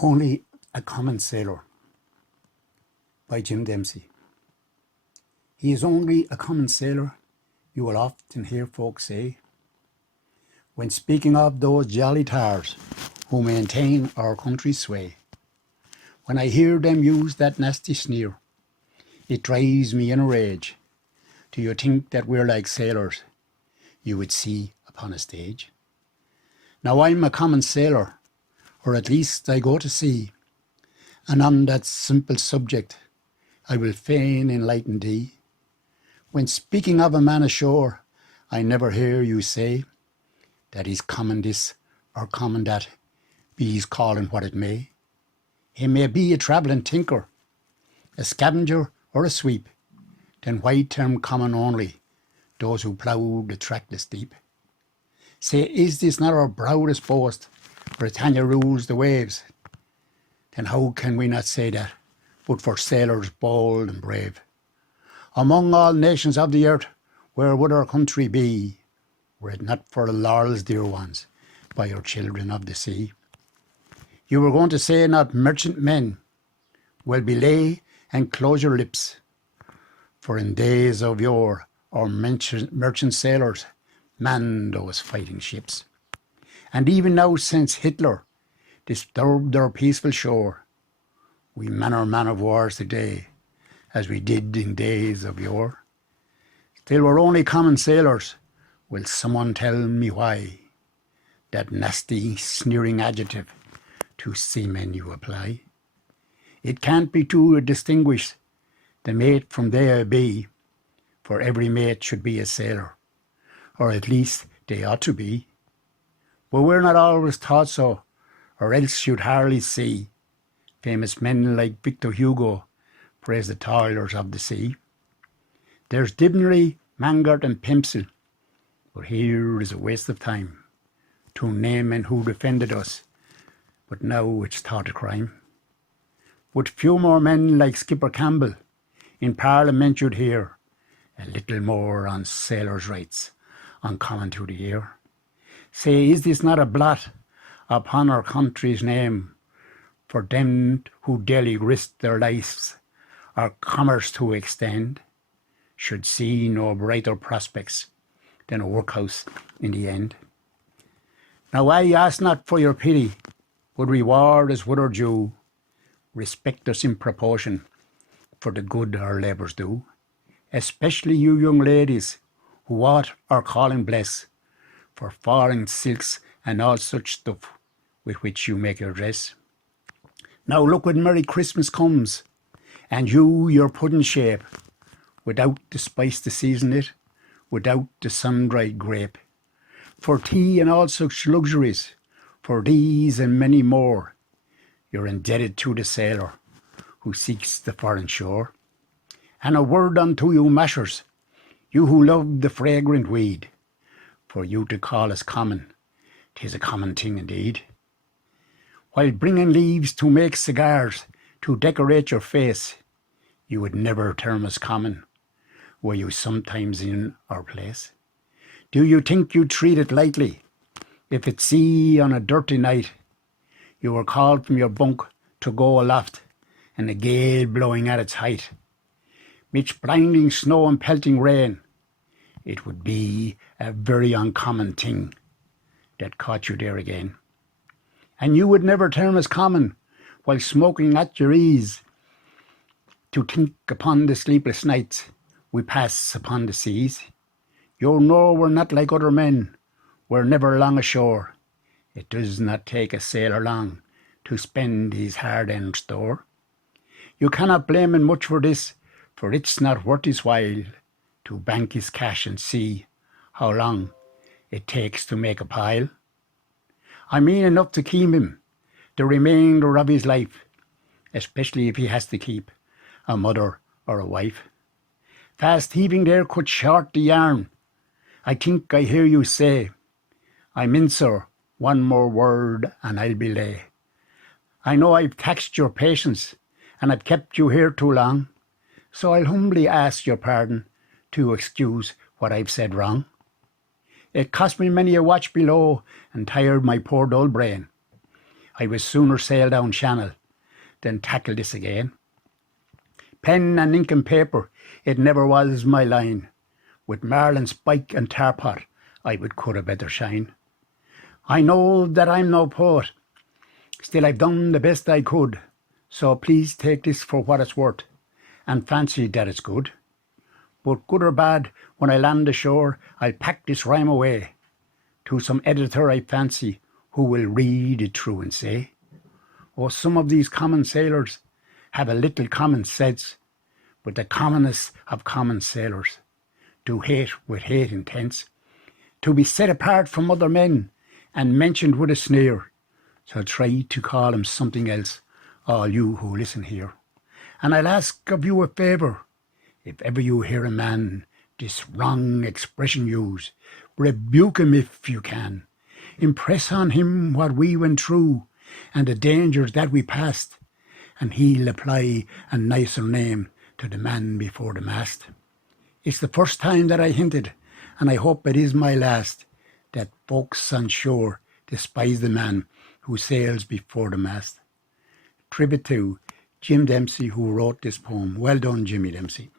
Only a Common Sailor by Jim Dempsey. He is only a common sailor, you will often hear folks say, when speaking of those jolly tars who maintain our country's sway. When I hear them use that nasty sneer, it drives me in a rage. Do you think that we're like sailors you would see upon a stage? Now I'm a common sailor, or at least I go to sea, and on that simple subject I will fain enlighten thee. When speaking of a man ashore, I never hear you say that he's common this or common that, be his calling what it may. He may be a travelling tinker, a scavenger or a sweep, then why term common only those who plough the trackless deep? Say, is this not our proudest boast? Britannia rules the waves. Then how can we not say that, but for sailors bold and brave? Among all nations of the earth, where would our country be, were it not for the laurels, dear ones, by your children of the sea? You were going to say not merchant men. Well, belay and close your lips, for in days of yore our merchant sailors manned those fighting ships. And even now, since Hitler disturbed our peaceful shore, we man our man-of-wars today as we did in days of yore. Still we're only common sailors. Will someone tell me why that nasty, sneering adjective to seamen you apply? It can't be to distinguish the mate from the be, for every mate should be a sailor, or at least they ought to be. But we're not always taught so, or else you'd hardly see famous men like Victor Hugo praise the toilers of the sea. There's Dibney, Mangart and Pimsel, but here is a waste of time to name men who defended us, but now it's thought a crime. But few more men like Skipper Campbell in Parliament you'd hear a little more on sailors' rights, uncommon to the ear. Say, is this not a blot upon our country's name for them who daily risk their lives our commerce to extend, should see no brighter prospects than a workhouse in the end? Now I ask not for your pity, but reward as would our due. Respect us in proportion for the good our labours do, especially you young ladies who ought our calling bless, for foreign silks and all such stuff with which you make your dress. Now look when Merry Christmas comes, and you your pudding shape, without the spice to season it, without the sun-dried grape. For tea and all such luxuries, for these and many more, you're indebted to the sailor who seeks the foreign shore. And a word unto you mashers, you who love the fragrant weed, for you to call us common, 'tis a common thing indeed. While bringing leaves to make cigars, to decorate your face, you would never term us common, were you sometimes in our place. Do you think you'd treat it lightly, if at sea on a dirty night, you were called from your bunk to go aloft, and a gale blowing at its height, midst blinding snow and pelting rain? It would be a very uncommon thing that caught you there again. And you would never term us common, while smoking at your ease, to think upon the sleepless nights we pass upon the seas. You know we're not like other men, we're never long ashore. It does not take a sailor long to spend his hard-earned store. You cannot blame him much for this, for it's not worth his while to bank his cash and see how long it takes to make a pile. I mean enough to keep him the remainder of his life, especially if he has to keep a mother or a wife. Fast heaving there cut short the yarn. I think I hear you say, I'm in, sir, one more word and I'll be lay. I know I've taxed your patience and I've kept you here too long, so I'll humbly ask your pardon to excuse what I've said wrong. It cost me many a watch below and tired my poor dull brain. I would sooner sail down channel than tackle this again. Pen and ink and paper, it never was my line. With marlin, spike and tarpot, I would cut a better shine. I know that I'm no poet, still I've done the best I could, so please take this for what it's worth, and fancy that it's good. But good or bad, when I land ashore, I'll pack this rhyme away to some editor I fancy who will read it through and say, oh, some of these common sailors have a little common sense, but the commonest of common sailors do hate with hate intense, to be set apart from other men and mentioned with a sneer. So try to call him something else, all you who listen here. And I'll ask of you a favour, if ever you hear a man this wrong expression use, rebuke him if you can. Impress on him what we went through and the dangers that we passed, and he'll apply a nicer name to the man before the mast. It's the first time that I hinted, and I hope it is my last, that folks on shore despise the man who sails before the mast. Tribute to Jim Dempsey, who wrote this poem. Well done, Jimmy Dempsey.